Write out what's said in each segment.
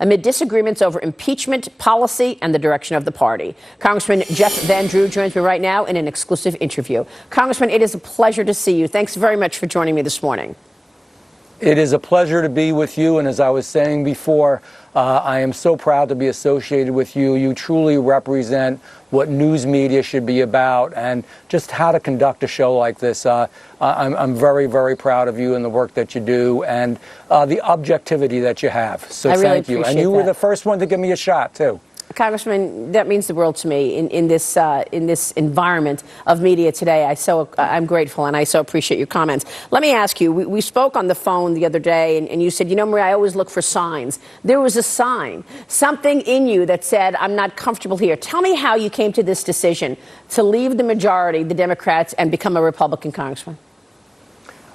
amid disagreements over impeachment policy and the direction of the party. Congressman Jeff Van Drew joins me right now in an exclusive interview. Congressman, it is a pleasure to see you. Thanks very much for joining me this morning. It is a pleasure to be with you, and as I was saying before, I am so proud to be associated with you. You truly represent what news media should be about and just how to conduct a show like this. I'm very, very proud of you and the work that you do and the objectivity that you have. So I really thank you. And you were the first one to give me a shot, too. Congressman, that means the world to me in this environment of media today. I'm grateful, and I so appreciate your comments. Let me ask you, we spoke on the phone the other day, and you said, you know, Maria, I always look for signs. There was a sign, something in you that said, I'm not comfortable here. Tell me how you came to this decision to leave the majority, the Democrats, and become a Republican congressman.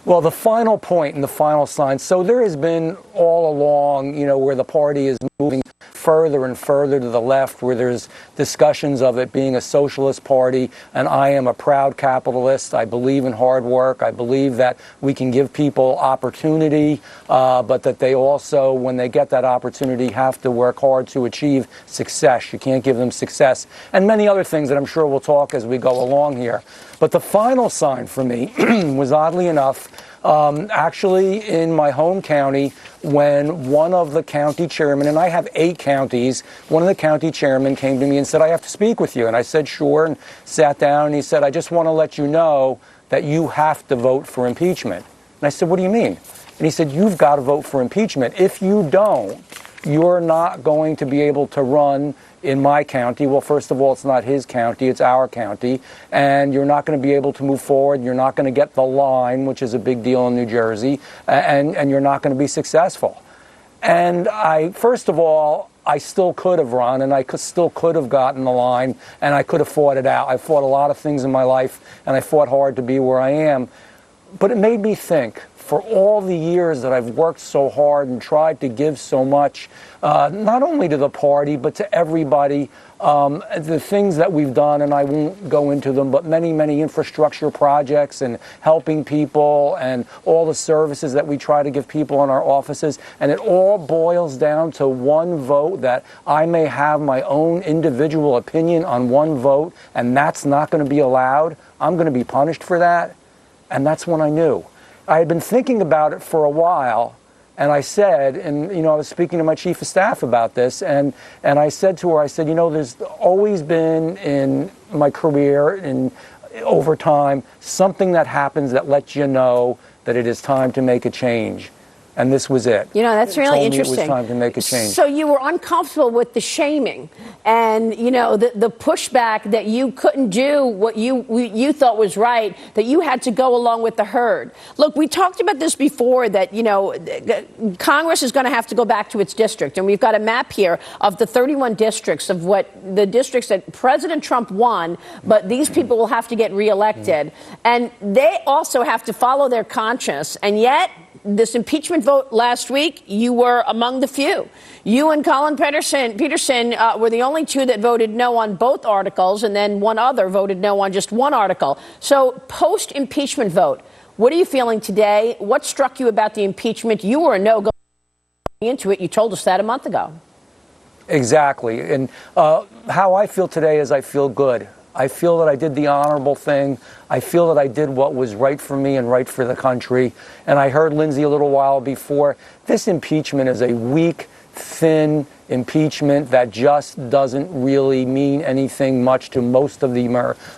Well, the final point and the final sign, so there has been all along, you know, where the party is moving further and further to the left, where there's discussions of it being a socialist party, and I am a proud capitalist. I believe in hard work. I believe that we can give people opportunity, but that they also, when they get that opportunity, have to work hard to achieve success. You can't give them success, and many other things that I'm sure we'll talk as we go along here. But the final sign for me was, oddly enough, actually in my home county, when one of the county chairmen, and I have 8 counties, one of the county chairmen came to me and said, I have to speak with you. And I said, sure, and sat down, and he said, I just want to let you know that you have to vote for impeachment. And I said, what do you mean? And he said, you've got to vote for impeachment. If you don't, you're not going to be able to run in my county. Well, first of all, it's not his county, it's our county, and you're not going to be able to move forward. You're not going to get the line, which is a big deal in New Jersey, and you're not going to be successful. And first of all, I still could have run, and still could have gotten the line, and I could have fought it out. I fought a lot of things in my life, and I fought hard to be where I am. But it made me think, for all the years that I've worked so hard and tried to give so much, not only to the party, but to everybody, the things that we've done, and I won't go into them, but many, many infrastructure projects and helping people and all the services that we try to give people in our offices. And it all boils down to one vote, that I may have my own individual opinion on one vote, and that's not going to be allowed. I'm going to be punished for that. And that's when I knew. I had been thinking about it for a while, and I said, and, you know, I was speaking to my chief of staff about this, and I said to her, I said, you know, there's always been in my career and over time something that happens that lets you know that it is time to make a change. And this was it. You know, that's really interesting. It was time to make a change. So you were uncomfortable with the shaming and, you know, the pushback that you couldn't do what you thought was right, that you had to go along with the herd. Look, we talked about this before, that, you know, Congress is going to have to go back to its district. And we've got a map here of the 31 districts of what the districts that President Trump won, but these people will have to get reelected. And they also have to follow their conscience. And yet, this impeachment vote last week, you were among the few. You and Colin Peterson were the only 2 that voted no on both articles, and then one other voted no on just one article. So post-impeachment vote, what are you feeling today? What struck you about the impeachment? You were a no going into it. You told us that a month ago. Exactly. And how I feel today is I feel good. I feel that I did the honorable thing. I feel that I did what was right for me and right for the country. And I heard Lindsay a little while before, this impeachment is a weak, thin impeachment that just doesn't really mean anything much to most of the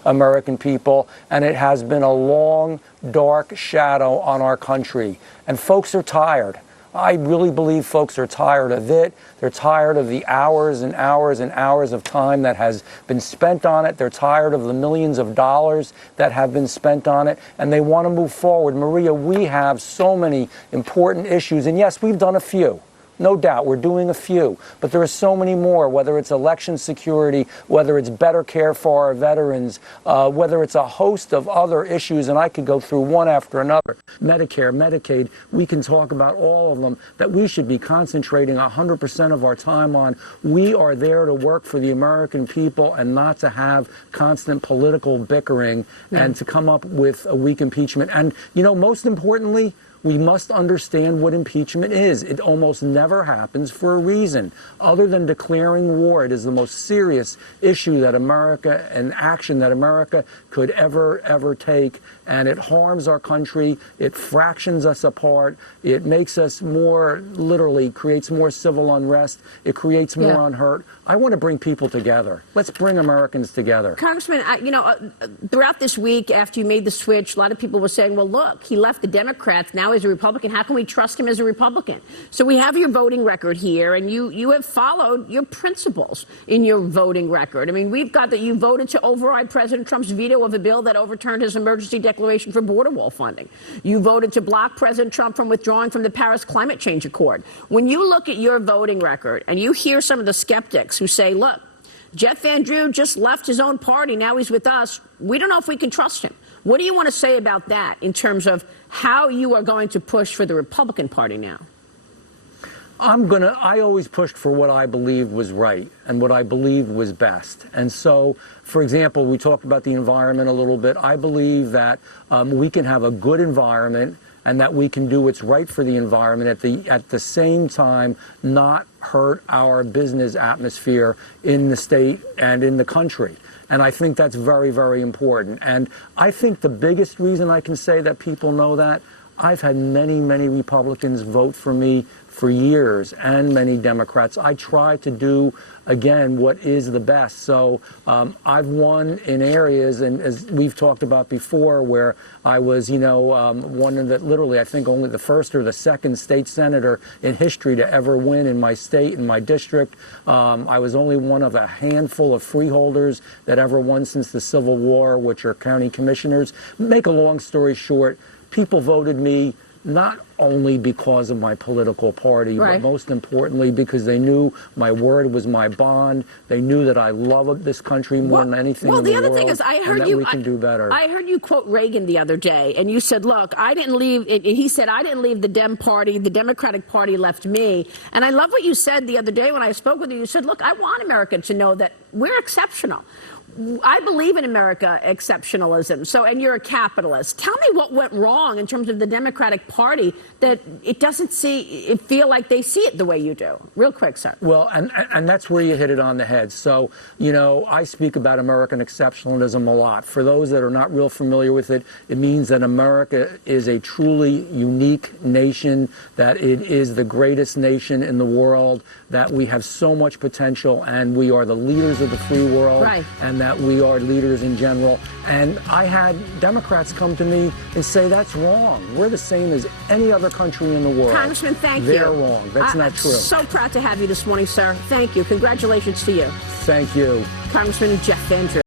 American people. And it has been a long, dark shadow on our country. And folks are tired. I really believe folks are tired of it. They're tired of the hours and hours and hours of time that has been spent on it. They're tired of the millions of dollars that have been spent on it, and they want to move forward. Maria, we have so many important issues, and yes, we've done a few. No doubt, we're doing a few, but there are so many more, whether it's election security, whether it's better care for our veterans, whether it's a host of other issues, and I could go through one after another. Medicare, Medicaid, we can talk about all of them that we should be concentrating 100% of our time on. We are there to work for the American people and not to have constant political bickering and to come up with a weak impeachment. And, you know, most importantly, We must understand what impeachment is. It almost never happens for a reason. Other than declaring war, it is the most serious issue that America and action that America could ever take. And it harms our country. It fractions us apart. It makes us more, literally, creates more civil unrest. It creates more unhurt. I want to bring people together. Let's bring Americans together. Congressman, throughout this week, after you made the switch, a lot of people were saying, well, look, he left the Democrats. Now he's a Republican. How can we trust him as a Republican? So we have your voting record here, and you have followed your principles in your voting record. I mean, we've got that you voted to override President Trump's veto of a bill that overturned his emergency declaration for border wall funding. You voted to block President Trump from withdrawing from the Paris Climate Change Accord. When you look at your voting record and you hear some of the skeptics who say, look, Jeff Van Drew just left his own party. Now he's with us. We don't know if we can trust him. What do you want to say about that in terms of how you are going to push for the Republican Party now? I always pushed for what I believed was right and what I believed was best. And so, for example, we talked about the environment a little bit. I believe that we can have a good environment and that we can do what's right for the environment at the same time not hurt our business atmosphere in the state and in the country. And I think that's very, very important. And I think the biggest reason I can say that people know that, I've had many, many Republicans vote for me for years, and many Democrats. I try to do, again, what is the best. So I've won in areas, and as we've talked about before, where I was, one of the, literally, I think only the first or the second state senator in history to ever win in my state, in my district. I was only one of a handful of freeholders that ever won since the Civil War, which are county commissioners. Make a long story short, people voted me not only because of my political party, but most importantly because they knew my word was my bond. They knew that I love this country more than anything in the world. Well, the other thing is, I heard we can do better. I heard you quote Reagan the other day, and you said, look, I didn't leave, he said, I didn't leave the Dem Party, the Democratic Party left me. And I love what you said the other day when I spoke with you. You said, look, I want America to know that we're exceptional. I believe in America exceptionalism. So, and you're a capitalist. Tell me what went wrong in terms of the Democratic Party that it doesn't feel like they see it the way you do. Real quick, sir. Well, and that's where you hit it on the head. So, I speak about American exceptionalism a lot. For those that are not real familiar with it, it means that America is a truly unique nation, that it is the greatest nation in the world, that we have so much potential, and we are the leaders of the free world. Right. And that we are leaders in general. And I had Democrats come to me and say, that's wrong. We're the same as any other country in the world. Congressman, thank you. They're wrong. That's not true. So proud to have you this morning, sir. Thank you. Congratulations to you. Thank you. Congressman Jeff Van Drew.